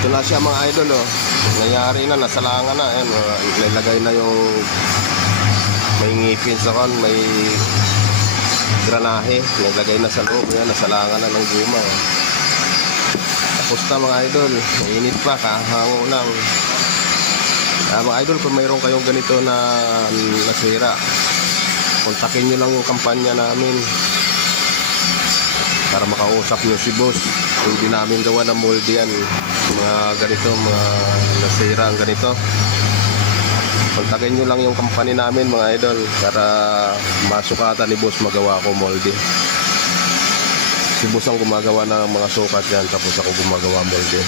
Ito na siya mga idol, oh. Nangyari na, nasalangan na. Ayan, nilagay na yung may ngipin sa kan, may granahe. Nilagay na sa loob. Ayan, nasalangan na ng guma. Oh. Tapos na mga idol. Mainit pa, kahango lang. Mga idol, kung mayroon kayong ganito na nasira, kontakin nyo lang yung kampanya namin para makausap nyo si boss. Hindi namin gawa ng mold yan, mga ganito, mga nasira ang ganito. Kontakin nyo lang yung company namin mga idol para masukatan ni boss, magawa ko molde. Si boss ang gumagawa ng mga sukat yan, tapos ako gumagawa molde.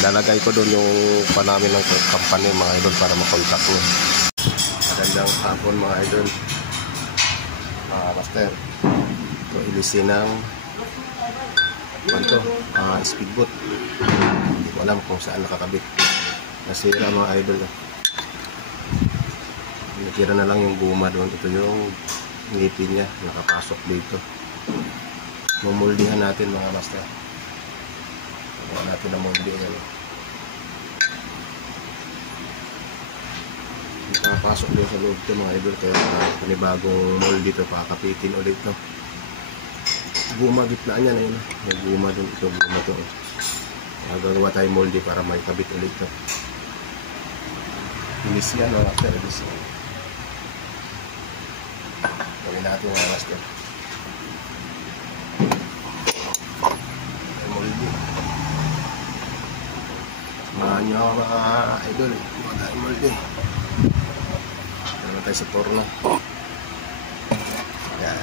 Lalagay ko doon yung pa namin ng company mga idol para makontak nyo. Magandang hapon mga idol, mga master. Ito ilisin ng speedboat. Hindi ko alam kung saan nakakabit. Nasira mga idol. Natira na lang yung guma doon. Ito yung ngipin niya, nakapasok dito. Mumuldihan natin mga master. Gawa natin ang molde yan. Nakapasok din sa loob ito mga idol, kaya panibagong mold dito, pakapitin ulit ito. Guma gitnaan niya na yun, may guma dun, ito guma ito. Gagawa tayo molde para may kabit ulit ito. Ilis yan mga master, ilis yan. Gawin natin mga master. May molde. Samahan nyo ako mga idol, mga tayo molde. Naman tayo sa torno. Yan.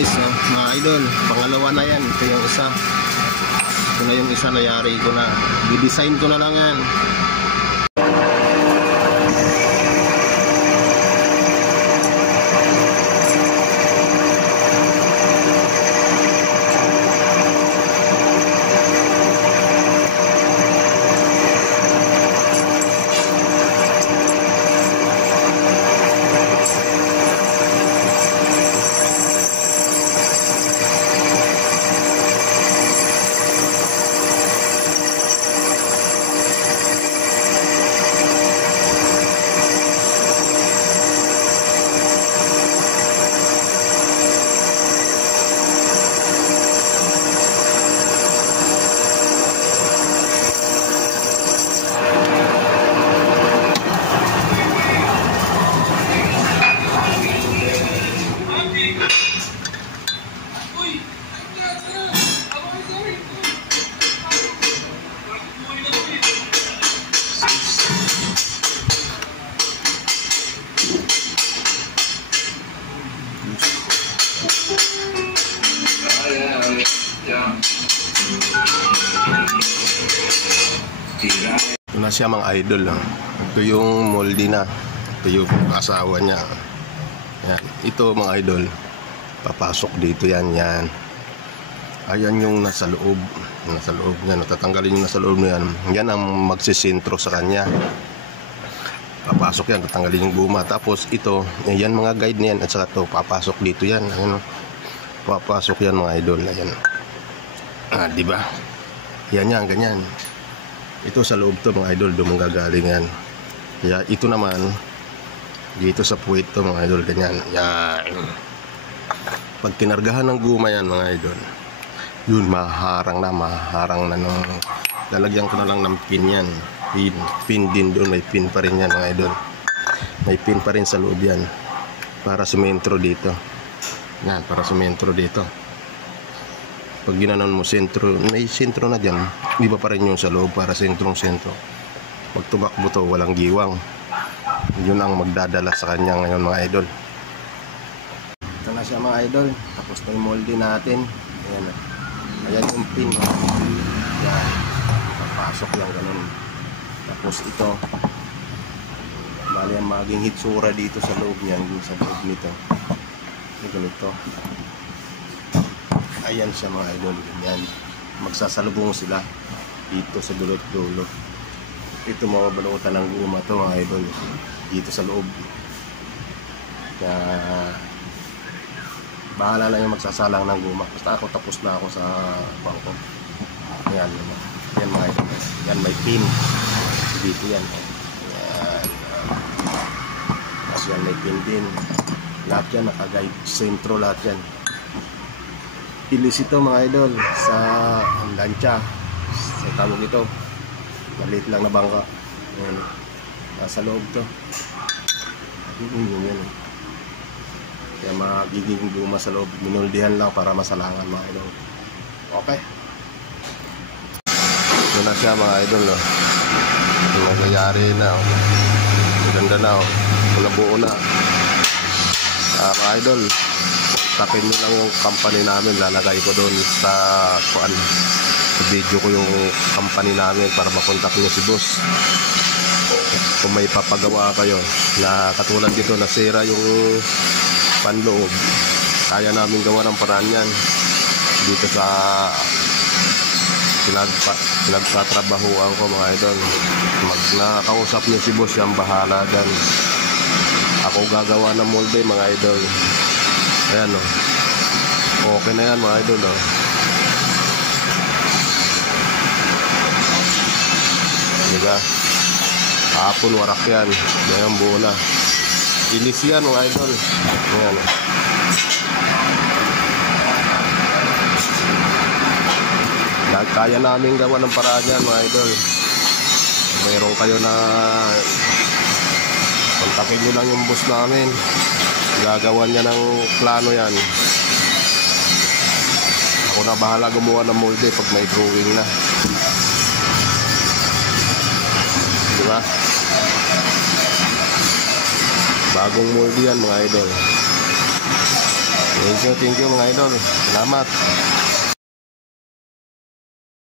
guys, oh, mga idol, pangalawa na yan. Ito yung isa. Ito na yung isa na yari ko na. I-design ko na lang yan. Ito na siya mga idol. Ito yung moldy na. Ito yung asawa niya. Yan. Ito mga idol, papasok dito yan. Yan. Ayan yung nasa loob. Nasa loob niya. Natatanggalin yung nasa loob niya. Yan ang magsisintro sa kanya. Papasok yan. Tatanggalin yung guma. Tapos ito, yan mga guide niyan. At saka ito, papasok dito yan. Ayan. Papasok yan mga idol. Ayan. Diba? Yan yan, ganyan. Ito sa loob to mga idol, doon manggagaling yan. Kaya ito naman, dito sa puwit to mga idol, ganyan. Yan. Pag kinargahan ng guma yan mga idol, yun, maharang na no. Lalagyan ko na lang ng pin yan. Pin din doon, may pin pa rin yan mga idol. May pin pa rin sa loob yan. Para sumentro dito. Yan, para sumentro dito. Pag ginanon mo sentro, may sentro na dyan. Di ba pa rin yung sa loob para sentrong-sentro. Pag tumakbo to, walang giwang. Yun ang magdadala sa kanya ngayon mga idol. Ito na siya mga idol. Tapos na yung moldy natin. Ayan, ayan yung pin. Yan. Papasok lang ganun. Tapos ito, bali ang maging hitsura dito sa loob niyan. Sa loob nito. Ganito. Ayan siya mga idol, ganyan. Magsasalubong sila dito sa dulo-dulo. Ito mga balutan ng guma to mga idol, dito sa loob. Kaya bahala na yung magsasalang ng guma. Basta ako, tapos na ako sa bangko. Ayan, yan mga idol. Yan, may pin dito yan. Ayan. Tapos yan, may pin din. Lahat yan naka-guide, sentro lahat yan. Ilis ito mga idol sa lancha. Sa tawag ito, maliit lang na bangka. Ayan. Nasa loob to. Yan. Kaya magiging guma sa loob. Minuldihan lang para masalangan mga idol. Okay. Ito na siya mga idol. No? Ito nangyayari na. Maganda na. Nabuo na. Mga idol, kontakin nyo lang yung company namin. Lalagay ko doon sa video ko yung company namin para makontak nyo si boss. Kung may papagawa kayo na katulad dito, nasira yung panloob, kaya namin gawa ng paraan yan dito sa pinagtatrabahuan ko mga idol. Nakausap nyo si boss, yung bahala dyan. Ako gagawa ng molde mga idol. Ayan o. Okay na yan mga idol o. Diba? Hapon warak yan. Ngayon buo na. Ilis yan mga idol. Ayan o. Kaya namin gawa ng paraan yan mga idol. Mayroon kayo na kontakin nyo lang yung boss namin. Gagawa niya ng plano yan. Ako na bahala gumawa ng molde pag may drawing na. Diba? Bagong molde yan mga idol. Thank you mga idol. Salamat.